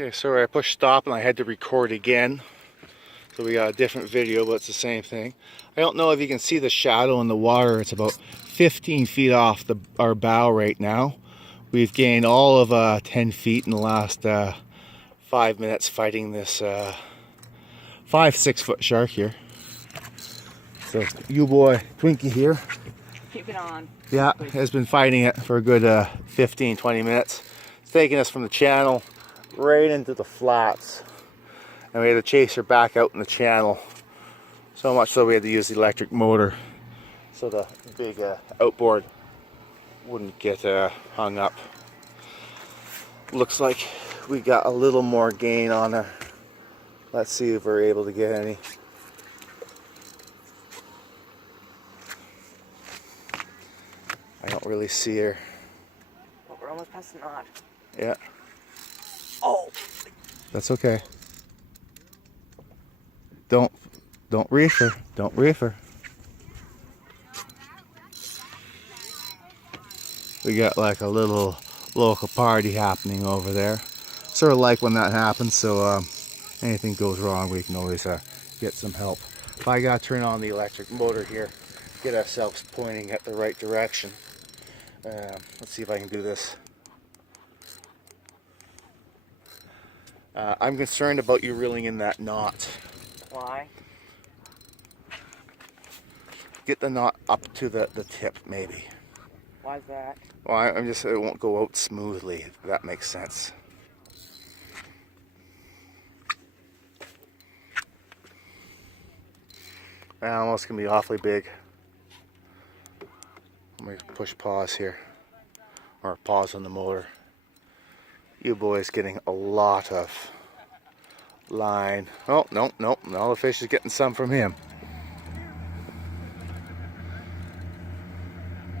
Okay, sorry I pushed stop and I had to record again. So we got a different video, but it's the same thing. I don't know if you can see the shadow in the water. It's about 15 feet off our bow right now. We've gained all of 10 feet in the last 5 minutes fighting this 5-6 foot shark here. So you boy Twinkie here. Keep it on. Yeah, has been fighting it for a good 15-20 minutes. It's taking us from the channel right into the flats. And we had to chase her back out in the channel. So much so we had to use the electric motor so the big outboard wouldn't get hung up. Looks like we got a little more gain on her. Let's see if we're able to get any. I don't really see her. But we're almost past the knot. Yeah. Oh! That's okay. Don't reef her. Don't reef her. We got like a little local party happening over there. Sort of like when that happens, so anything goes wrong, we can always get some help. If I gotta turn on the electric motor here, get ourselves pointing at the right direction. Let's see if I can do this. I'm concerned about you reeling in that knot. Why? Get the knot up to the tip, maybe. Why's that? Well, it won't go out smoothly, if that makes sense. Almost gonna be awfully big. Let me push pause here, or pause on the motor. You boys getting a lot of line. Oh, no, the fish is getting some from him.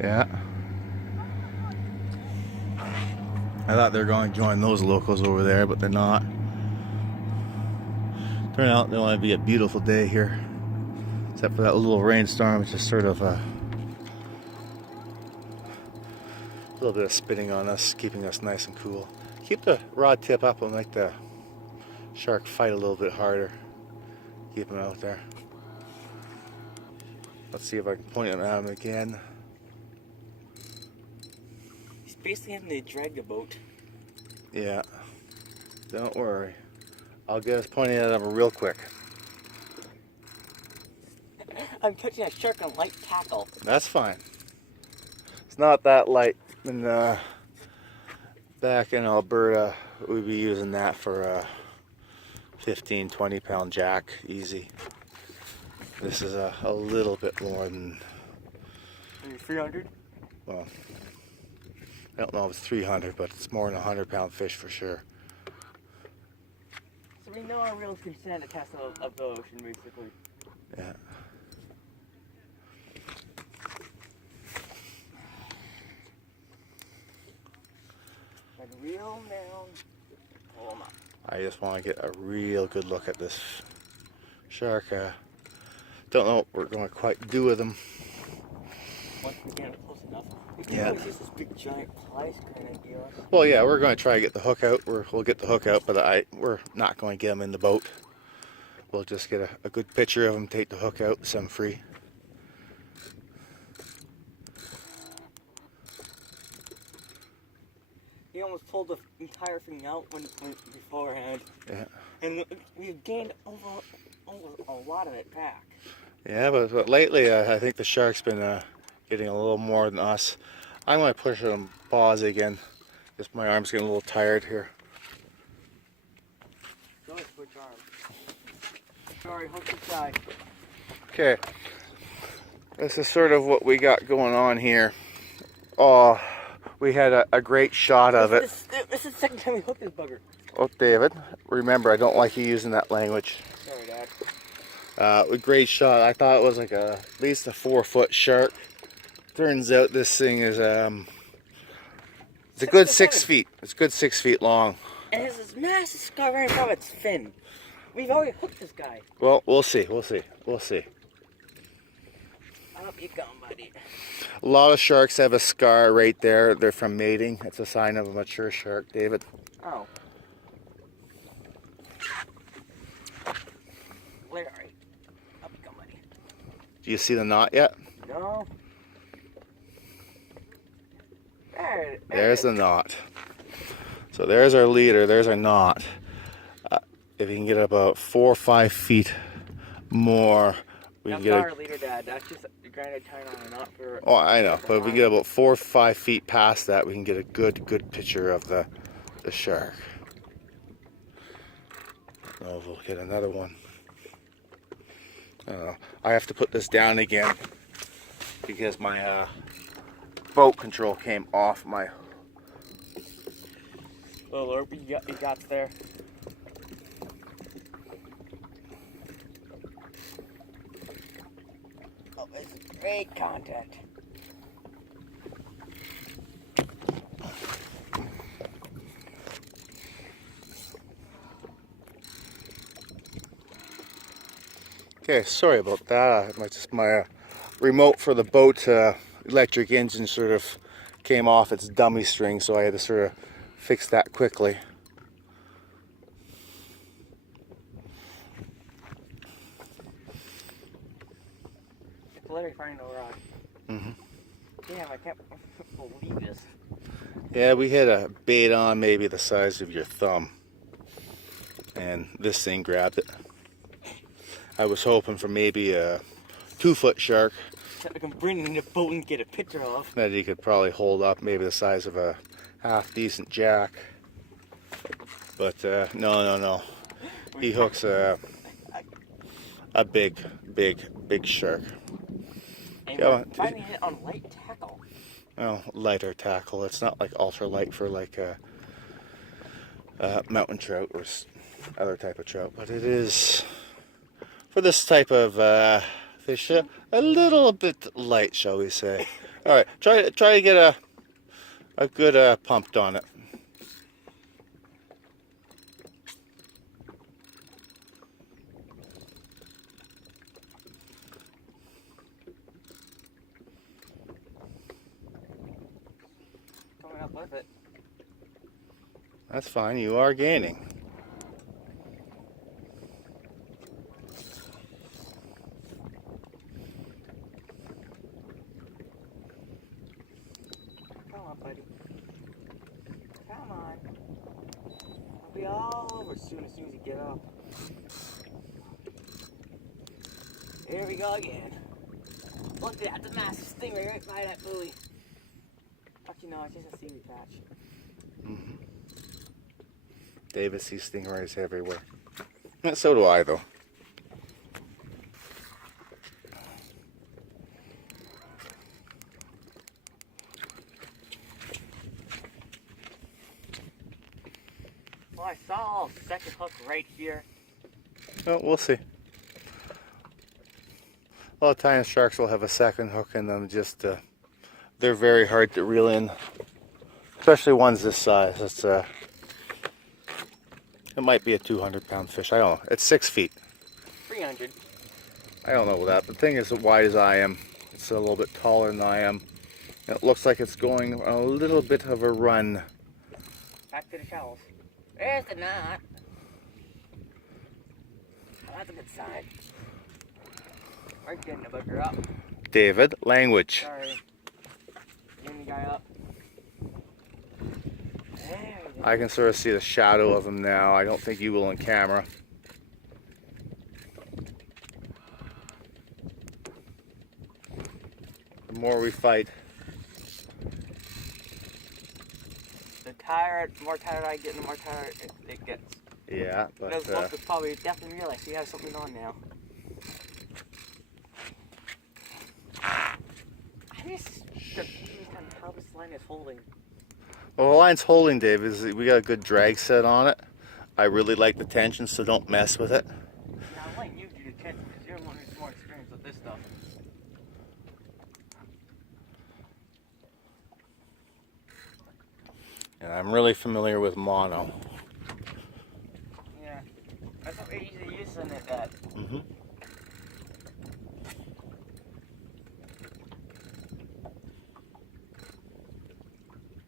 Yeah. I thought they were going to join those locals over there, but they're not. Turn out there'll only be a beautiful day here, except for that little rainstorm, which is sort of a little bit of spinning on us, keeping us nice and cool. Keep the rod tip up and make the shark fight a little bit harder. Keep him out there. Let's see if I can point him at him again. He's basically having to drag the boat. Yeah. Don't worry. I'll get us pointing at him real quick. I'm touching a shark on light tackle. That's fine. It's not that light. And back in Alberta, we'd be using that for a 15-20 pound jack, easy. This is a little bit more than, 300? well, I don't know if it's 300, but it's more than a 100-pound fish for sure. So we know our reels can stand the test of the ocean, basically. Yeah. And reel him down, pull him up. I just want to get a real good look at this shark. Don't know what we're going to quite do with him. Once we get it close enough. We can Yeah. always use this big giant plies kind of deal. Well, yeah, we're going to try to get the hook out. We'll get the hook out, but we're not going to get him in the boat. We'll just get a good picture of him, take the hook out, set him free. He almost pulled the entire thing out beforehand. Yeah. And we've gained over a lot of it back. Yeah, but lately I think the shark's been getting a little more than us. I'm going to push him pause again. Just my arm's getting a little tired here. Go ahead, switch arms. Sorry, hook this guy. Okay, this is sort of what we got going on here. Oh, we had a great shot of it. This is the second time we hooked this bugger. Oh, David, remember I don't like you using that language. Sorry, Dad. A great shot. I thought it was like at least a 4-foot shark. Turns out this thing is it's a good 6 feet. It's a good 6 feet long. And it has this massive scar right in front of its fin. We've already hooked this guy. Well, we'll see. We'll see. Up you come, buddy. A lot of sharks have a scar right there. They're from mating. It's a sign of a mature shark, David. Oh. you see the knot yet? No. There's the knot. So there's our leader, there's our knot. If you can get about 4 or 5 feet more, we can get our leader, Dad. That's just a granite tying on a knot for. Oh, I know, but if we get about 4 or 5 feet past that, we can get a good picture of the shark. Oh, we'll get another one. I don't know. I have to put this down again because my boat control came off my. Oh Lord, you got there. Oh, this is great content. Okay, sorry about that. My remote for the boat electric engine sort of came off its dummy string, so I had to sort of fix that quickly. It's literally finding a rod. Damn, I can't believe this. Yeah, we had a bait on maybe the size of your thumb, and this thing grabbed it. I was hoping for maybe a 2-foot shark I can bring it in the boat and get a picture of. that he could probably hold up, maybe the size of a half-decent jack. But no. He hooks a big shark. And Yeah, we're finding it on light tackle. Well, lighter tackle. It's not like ultra light for like a mountain trout or other type of trout, but it is for this type of fish a little bit light, shall we say? All right, try to get a good pumped on it. Coming up with it. That's fine. You are gaining. Come on, buddy. Come on. I'll be all over soon as you get up. Here we go again. Look at that, the massive stingray right by that buoy. Actually, no, it's just a seaweed patch. David sees stingrays everywhere. So do I, though. Well, I saw a second hook right here. Well, we'll see. A lot of times sharks will have a second hook in them. Just they're very hard to reel in, especially ones this size. It's it might be a 200-pound fish. I don't know. It's 6 feet. 300. I don't know that. The thing is as wide as I am. It's a little bit taller than I am. And it looks like it's going on a little bit of a run. Back to the shells. There's the knot. Oh, that's a good sign. We're getting the booger up. David, language. Sorry. Getting the guy up. There we go. I can sort of see the shadow of him now. I don't think you will on camera. The more we fight, The more tired I get, the more tired it gets. yeah, but Those locals probably definitely realize we have something on now. I just don't understand how this line is holding. well, the line's holding, Dave. Is we got a good drag set on it. I really like the tension, so don't mess with it. Now, I'm letting you do the tension because you're the one who's more experienced with this stuff. And I'm really familiar with mono. Yeah. That's what we're usually using it at.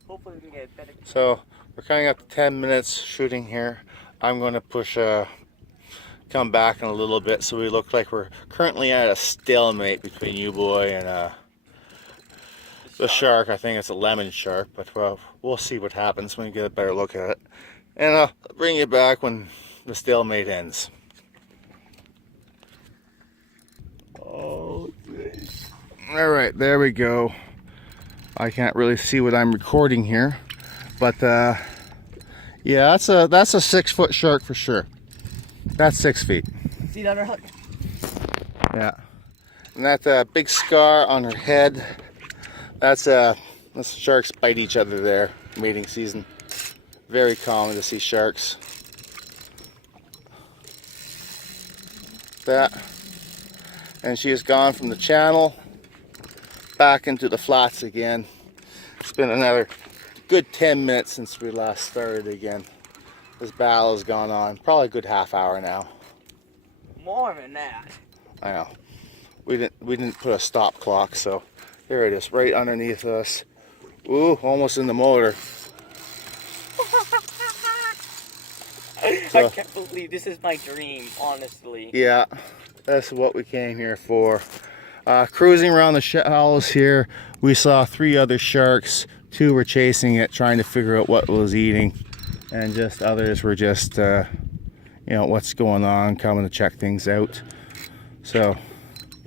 Hopefully we can get better. So we're coming up to 10 minutes shooting here. I'm going to push 10 come back in a little bit, so we look like we're currently at a stalemate between you boy and the shark. I think it's a lemon shark, but we'll see what happens when we get a better look at it. And I'll bring you back when the stalemate ends. Oh, geez. All right, there we go. I can't really see what I'm recording here, but yeah, that's a 6-foot shark for sure. That's 6 feet. See it on her hook? Yeah, and that big scar on her head. That's sharks bite each other there, mating season. Very common to see sharks. That, and she has gone from the channel back into the flats again. It's been another good 10 minutes since we last started again. This battle has gone on probably a good half hour now. More than that. I know. We didn't put a stop clock, so here it is, right underneath us. Ooh, almost in the motor. I can't believe this is my dream, honestly. Yeah, that's what we came here for. Cruising around the shallows here, we saw 3 other sharks. 2 were chasing it, trying to figure out what it was eating, and just others were just, you know, what's going on, coming to check things out. So,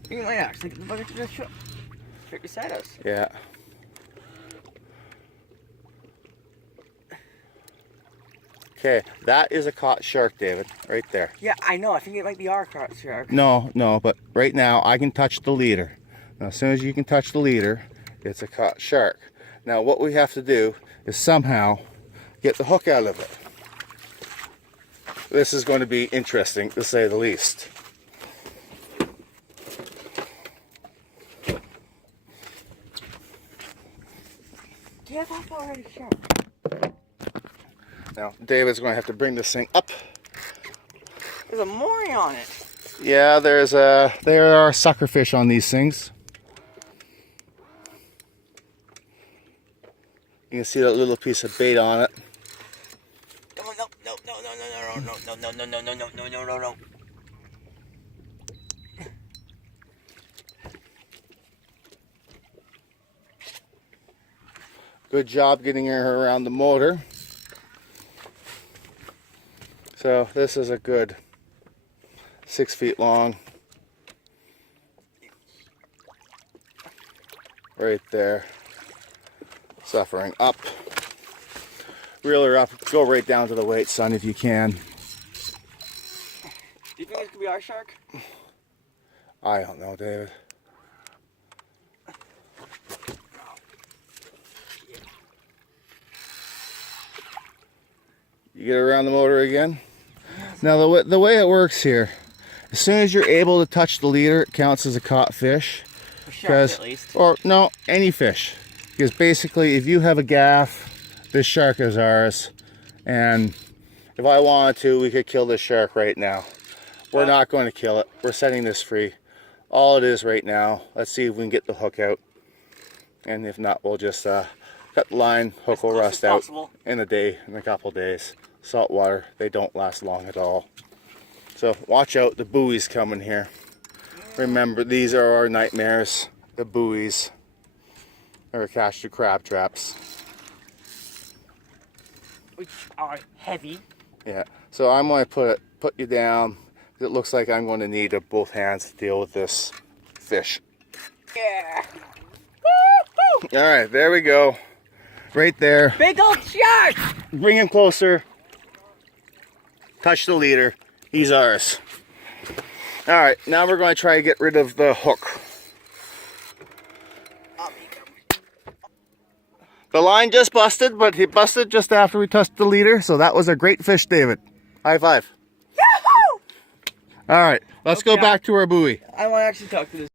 You might actually get the bucket to the truck right beside us. yeah. Okay, that is a caught shark, David, right there. Yeah, I know. I think it might be our shark. No, but right now I can touch the leader. Now, as soon as you can touch the leader, it's a caught shark. Now, what we have to do is somehow get the hook out of it. This is going to be interesting, to say the least. Yeah, that's already shark. Now, David's going to have to bring this thing up. There's a Maury on it. Yeah, there are suckerfish on these things. You can see that little piece of bait on it. No. Good job getting her around the motor. So this is a good 6 feet long. Right there. Suffering up. Reel her up. Go right down to the weight, son, if you can. Do you think this could be our shark? I don't know, David. You get around the motor again. Now the way it works here, as soon as you're able to touch the leader, it counts as a caught fish. For sharks, at least. Or no, any fish. Because basically, if you have a gaff, this shark is ours. And if I wanted to, we could kill this shark right now. We're not going to kill it. We're setting this free. All it is right now. Let's see if we can get the hook out. And if not, we'll just cut the line. Hook will rust out in a couple days. Salt water, they don't last long at all. So watch out, the buoys coming here. Remember, these are our nightmares. The buoys are catch the crab traps. Which are heavy. Yeah. So I'm going to put you down. It looks like I'm going to need both hands to deal with this fish. Yeah. All right, there we go. Right there. Big old shark! Bring him closer. Touch the leader. He's ours. All right, now we're going to try to get rid of the hook. The line just busted, but he busted just after we touched the leader, so that was a great fish, David. High five. Yahoo! All right, let's go back to our buoy. I want to actually talk to this.